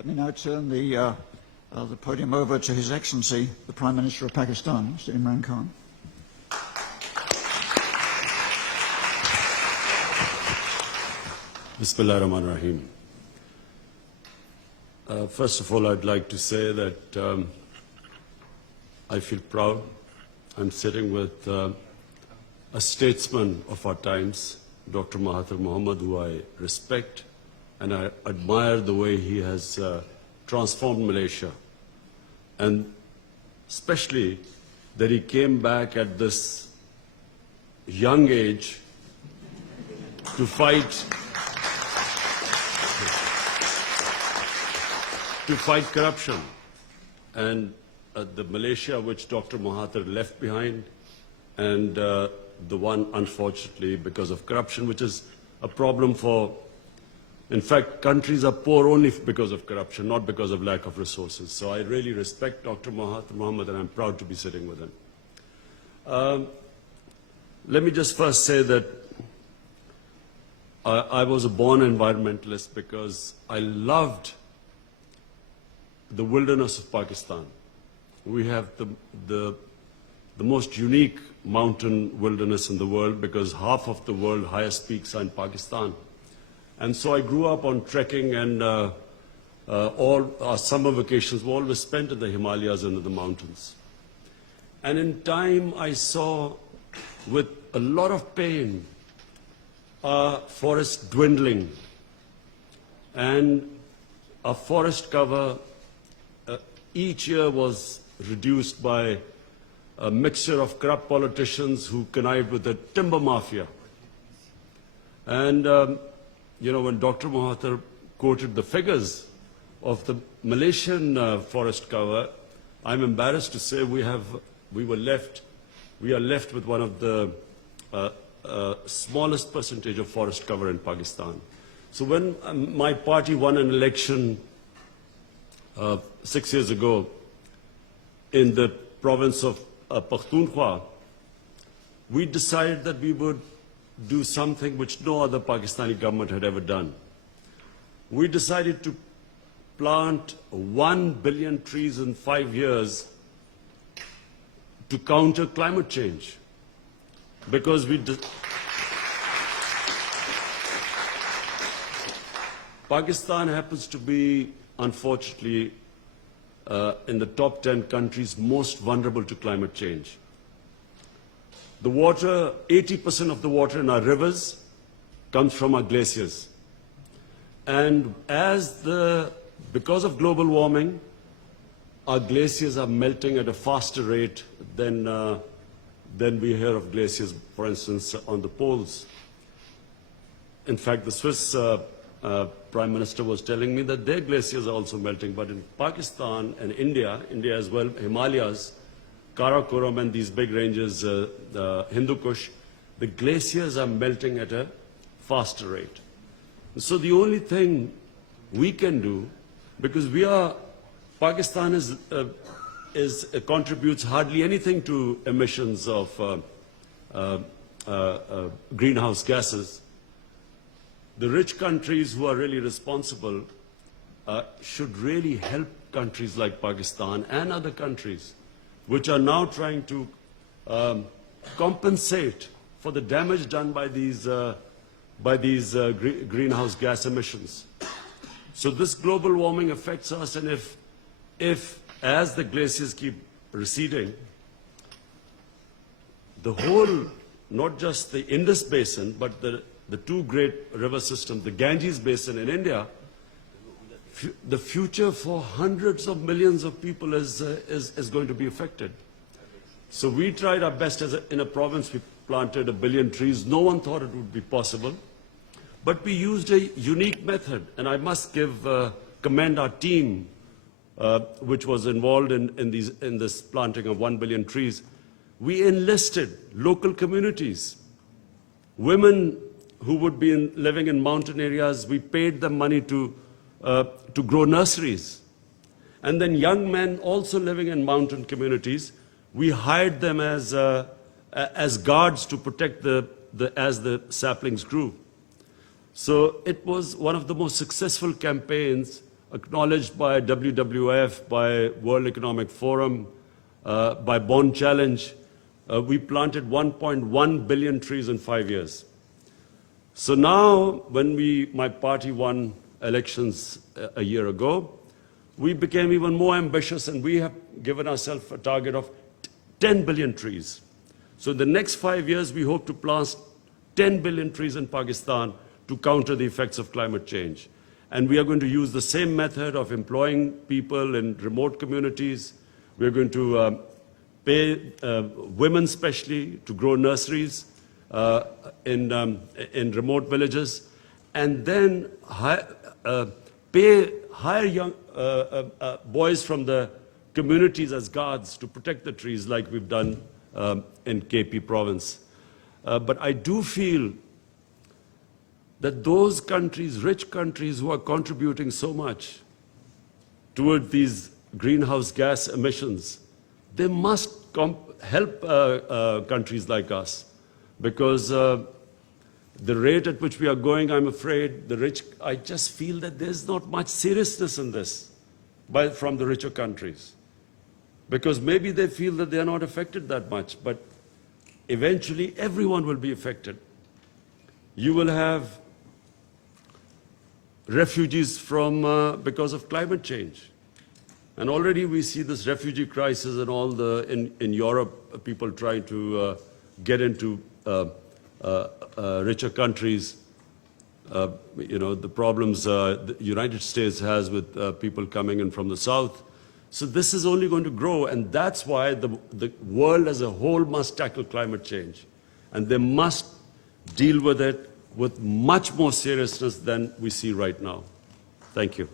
Let me now turn the podium over to His Excellency, the Prime Minister of Pakistan, Mr. Imran Khan. Bismillah ar-Rahman ar-Rahim. First of all, I'd like to say that I feel proud. I'm sitting with a statesman of our times, Dr. Mahathir Mohamad, who I respect, and I admire the way he has transformed Malaysia. And especially that he came back at this young age to fight corruption. And the Malaysia which Dr. Mahathir left behind, and the one, unfortunately, because of corruption, which is a problem for, in fact, countries are poor only because of corruption, not because of lack of resources. So I really respect Dr. Mahathir Mohamad, and I'm proud to be sitting with him. Let me just first say that I was a born environmentalist because I loved the wilderness of Pakistan. We have the most unique mountain wilderness in the world because half of the world's highest peaks are in Pakistan. And so I grew up on trekking, and all our summer vacations were always spent in the Himalayas and in the mountains. And in time I saw, with a lot of pain, our forests dwindling, and our forest cover each year was reduced by a mixture of corrupt politicians who connived with the timber mafia. And, you know, when Dr. Mahathir quoted the figures of the Malaysian forest cover, I'm embarrassed to say we are left with one of the smallest percentage of forest cover in Pakistan. So when my party won an election 6 years ago in the province of Pakhtunkhwa, we decided that we would do something which no other Pakistani government had ever done. We decided to plant 1 billion trees in 5 years to counter climate change. Because Pakistan happens to be, unfortunately, in the top 10 countries most vulnerable to climate change. The water, 80% of the water in our rivers comes from our glaciers. And because of global warming, our glaciers are melting at a faster rate than we hear of glaciers, for instance, on the poles. In fact, the Swiss Prime Minister was telling me that their glaciers are also melting, but in Pakistan and India as well, Himalayas, Karakoram and these big ranges, the Hindu Kush, the glaciers are melting at a faster rate. So the only thing we can do, because Pakistan contributes hardly anything to emissions of greenhouse gases. The rich countries who are really responsible should really help countries like Pakistan and other countries which are now trying to compensate for the damage done by these greenhouse gas emissions. So this global warming affects us, and if as the glaciers keep receding, the whole, not just the Indus Basin, but the two great river systems, the Ganges Basin in India, the future for hundreds of millions of people is going to be affected. So we tried our best. In a province, we planted 1 billion trees. No one thought it would be possible. But we used a unique method, and I must commend our team, which was involved in this planting of 1 billion trees. We enlisted local communities, women who would be living in mountain areas. We paid them money to grow nurseries. And then young men also living in mountain communities, we hired them as guards to protect as the saplings grew. So it was one of the most successful campaigns acknowledged by WWF, by World Economic Forum, by Bond Challenge. We planted 1.1 billion trees in 5 years. So now, when my party won elections a year ago, we became even more ambitious, and we have given ourselves a target of 10 billion trees. So in the next 5 years, we hope to plant 10 billion trees in Pakistan to counter the effects of climate change. And we are going to use the same method of employing people in remote communities. We are going to pay women especially to grow nurseries in remote villages, and then hire young boys from the communities as guards to protect the trees, like we've done in KP province. But I do feel that those countries, rich countries who are contributing so much toward these greenhouse gas emissions, they must help countries like us, because the rate at which we are going, I'm afraid, I just feel that there's not much seriousness in this from the richer countries. Because maybe they feel that they're not affected that much, but eventually everyone will be affected. You will have refugees because of climate change. And already we see this refugee crisis and in Europe, people trying to get into richer countries. The problems the United States has with people coming in from the south. So this is only going to grow, and that's why the world as a whole must tackle climate change. And they must deal with it with much more seriousness than we see right now. Thank you.